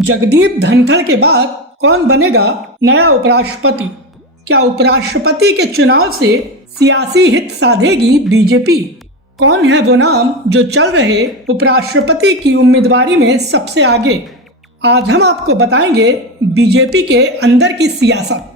जगदीप धनखड़ के बाद कौन बनेगा नया उपराष्ट्रपति? क्या उपराष्ट्रपति के चुनाव से सियासी हित साधेगी बीजेपी? कौन है वो नाम जो चल रहे उपराष्ट्रपति की उम्मीदवारी में सबसे आगे? आज हम आपको बताएंगे बीजेपी के अंदर की सियासत।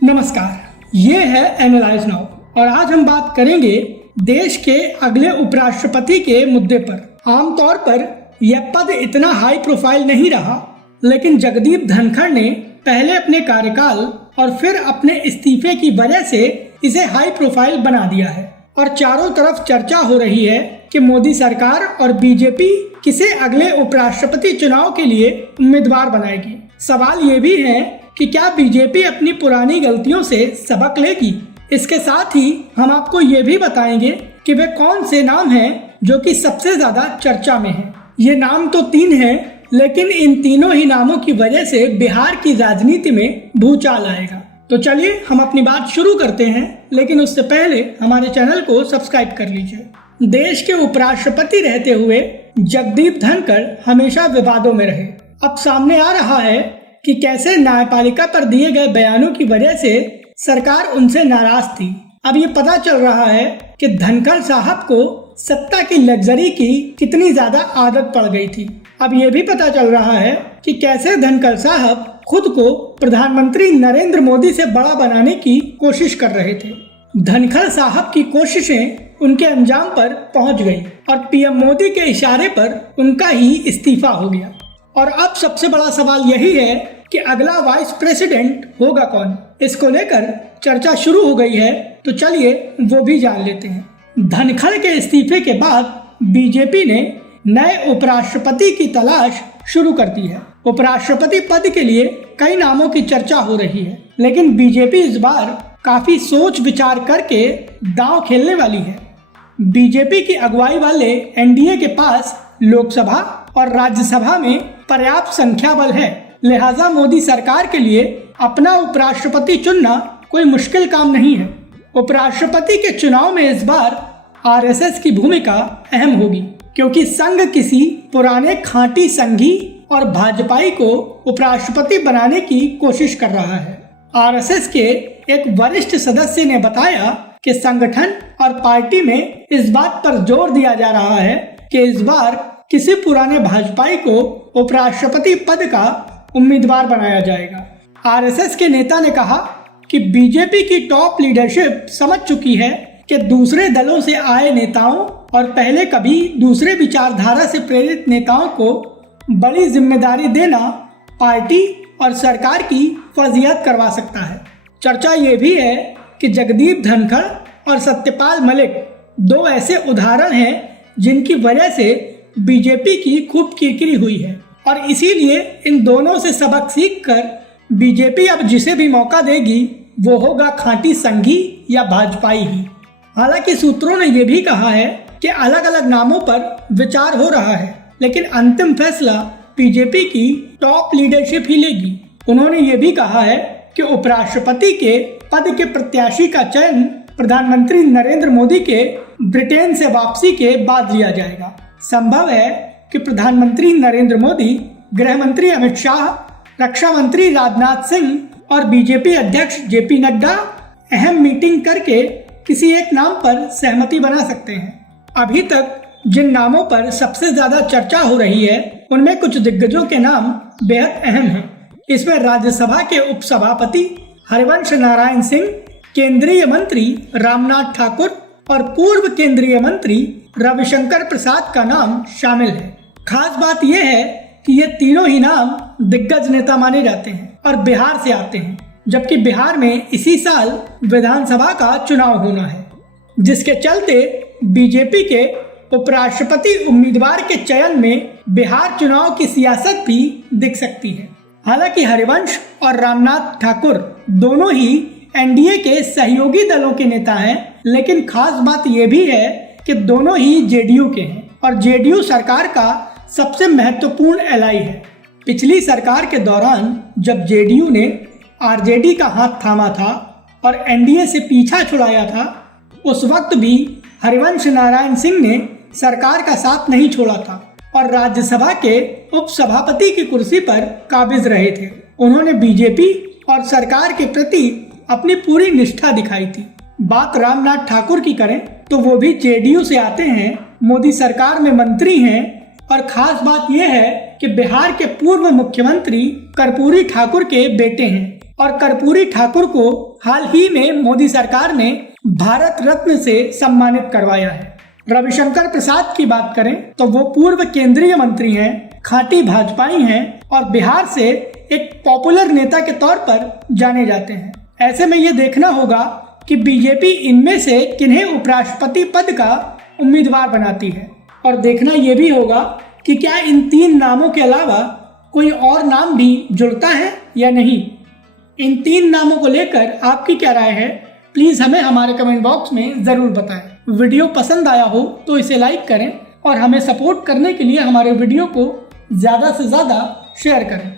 नमस्कार, ये है एनालाइज नाउ और आज हम बात करेंगे देश के अगले उपराष्ट्रपति के मुद्दे पर। आमतौर पर यह पद इतना हाई प्रोफाइल नहीं रहा, लेकिन जगदीप धनखड़ ने पहले अपने कार्यकाल और फिर अपने इस्तीफे की वजह से इसे हाई प्रोफाइल बना दिया है और चारों तरफ चर्चा हो रही है कि मोदी सरकार और बीजेपी किसे अगले उपराष्ट्रपति चुनाव के लिए उम्मीदवार बनाएगी। सवाल ये भी है कि क्या बीजेपी अपनी पुरानी गलतियों से सबक लेगी? इसके साथ ही हम आपको ये भी बताएंगे कि वे कौन से नाम हैं जो कि सबसे ज्यादा चर्चा में हैं। ये नाम तो 3 हैं, लेकिन इन तीनों ही नामों की वजह से बिहार की राजनीति में भूचाल आएगा। तो चलिए हम अपनी बात शुरू करते हैं, लेकिन उससे पहले हमारे चैनल को सब्सक्राइब कर लीजिए। देश के उपराष्ट्रपति रहते हुए जगदीप धनखड़ हमेशा विवादों में रहे। अब सामने आ रहा है कि कैसे न्यायपालिका पर दिए गए बयानों की वजह से सरकार उनसे नाराज थी। अब ये पता चल रहा है कि धनखड़ साहब को सत्ता की लग्जरी की कितनी ज्यादा आदत पड़ गई थी। अब ये भी पता चल रहा है कि कैसे धनखड़ साहब खुद को प्रधानमंत्री नरेंद्र मोदी से बड़ा बनाने की कोशिश कर रहे थे। धनखड़ साहब की कोशिशें उनके अंजाम पर पहुंच गई और पीएम मोदी के इशारे पर उनका ही इस्तीफा हो गया। और अब सबसे बड़ा सवाल यही है कि अगला वाइस प्रेसिडेंट होगा कौन? इसको लेकर चर्चा शुरू हो गई है, तो चलिए वो भी जान लेते हैं। धनखड़ के इस्तीफे के बाद बीजेपी ने नए उपराष्ट्रपति की तलाश शुरू कर दी है। उपराष्ट्रपति पद के लिए कई नामों की चर्चा हो रही है, लेकिन बीजेपी इस बार काफी सोच विचार करके दांव खेलने वाली है। बीजेपी की अगुवाई वाले एनडीए के पास लोकसभा और राज्यसभा में पर्याप्त संख्या बल है, लिहाजा मोदी सरकार के लिए अपना उपराष्ट्रपति चुनना कोई मुश्किल काम नहीं है। उपराष्ट्रपति के चुनाव में इस बार आरएसएस की भूमिका अहम होगी, क्योंकि संघ किसी पुराने खांटी संघी और भाजपाई को उपराष्ट्रपति बनाने की कोशिश कर रहा है। आरएसएस के एक वरिष्ठ सदस्य ने बताया कि संगठन और पार्टी में इस बात पर जोर दिया जा रहा है कि इस बार किसी पुराने भाजपाई को उपराष्ट्रपति पद का उम्मीदवार बनाया जाएगा। आरएसएस के नेता ने कहा कि बीजेपी की टॉप लीडरशिप समझ चुकी है कि दूसरे दलों से आए नेताओं और पहले कभी दूसरे विचारधारा से प्रेरित नेताओं को बड़ी जिम्मेदारी देना पार्टी और सरकार की फजीहत करवा सकता है। चर्चा ये भी है कि जगदीप धनखड़ और सत्यपाल मलिक 2 ऐसे उदाहरण हैं जिनकी वजह से बीजेपी की खूब किरकिरी हुई है और इसीलिए इन दोनों से सबक सीखकर बीजेपी अब जिसे भी मौका देगी वो होगा खांटी संघी या भाजपाई ही। हालांकि सूत्रों ने यह भी कहा है कि अलग अलग नामों पर विचार हो रहा है, लेकिन अंतिम फैसला बीजेपी की टॉप लीडरशिप ही लेगी। उन्होंने ये भी कहा है कि उपराष्ट्रपति के पद के प्रत्याशी का चयन प्रधानमंत्री नरेंद्र मोदी के ब्रिटेन से वापसी के बाद लिया जाएगा। संभव है कि प्रधानमंत्री नरेंद्र मोदी, गृह मंत्री अमित शाह, रक्षा मंत्री राजनाथ सिंह और बीजेपी अध्यक्ष जेपी नड्डा अहम मीटिंग करके किसी एक नाम पर सहमति बना सकते हैं। अभी तक जिन नामों पर सबसे ज्यादा चर्चा हो रही है उनमें कुछ दिग्गजों के नाम बेहद अहम हैं। इसमें राज्यसभा के उपसभापति हरिवंश नारायण सिंह, केंद्रीय मंत्री रामनाथ ठाकुर और पूर्व केंद्रीय मंत्री रविशंकर प्रसाद का नाम शामिल है। खास बात यह है कि ये तीनों ही नाम दिग्गज नेता माने जाते हैं और बिहार से आते हैं, जबकि बिहार में इसी साल विधानसभा का चुनाव होना है, जिसके चलते बीजेपी के उपराष्ट्रपति उम्मीदवार के चयन में बिहार चुनाव की सियासत भी दिख सकती है। हालांकि हरिवंश और रामनाथ ठाकुर दोनों ही एनडीए के सहयोगी दलों के नेता हैं, लेकिन खास बात यह भी है कि दोनों ही जेडीयू के हैं और जेडीयू सरकार का सबसे महत्वपूर्ण एलाई है। पिछली सरकार के दौरान जब जेडीयू ने आरजेडी का हाथ थामा था और एनडीए से पीछा छुड़ाया था, उस वक्त भी हरिवंश नारायण सिंह ने सरकार का साथ नहीं छोड़ा था। और राज्यसभा के उपसभापति की कुर्सी पर काबिज रहे थे। उन्होंने बीजेपी और सरकार के प्रति अपनी पूरी निष्ठा दिखाई थी। बात रामनाथ ठाकुर की करें तो वो भी जेडीयू से आते हैं, मोदी सरकार में मंत्री हैं और खास बात यह है कि बिहार के पूर्व मुख्यमंत्री कर्पूरी ठाकुर के बेटे हैं और कर्पूरी ठाकुर को हाल ही में मोदी सरकार ने भारत रत्न से सम्मानित करवाया है। रविशंकर प्रसाद की बात करें तो वो पूर्व केंद्रीय मंत्री हैं, खांटी भाजपाई हैं और बिहार से एक पॉपुलर नेता के तौर पर जाने जाते हैं। ऐसे में ये देखना होगा कि बीजेपी इनमें से किन्हें उपराष्ट्रपति पद का उम्मीदवार बनाती है और देखना ये भी होगा कि क्या इन 3 नामों के अलावा कोई और नाम भी जुड़ता है या नहीं। इन 3 नामों को लेकर आपकी क्या राय है, प्लीज हमें हमारे कमेंट बॉक्स में जरूर बताएं। वीडियो पसंद आया हो तो इसे लाइक करें और हमें सपोर्ट करने के लिए हमारे वीडियो को ज्यादा से ज्यादा शेयर करें।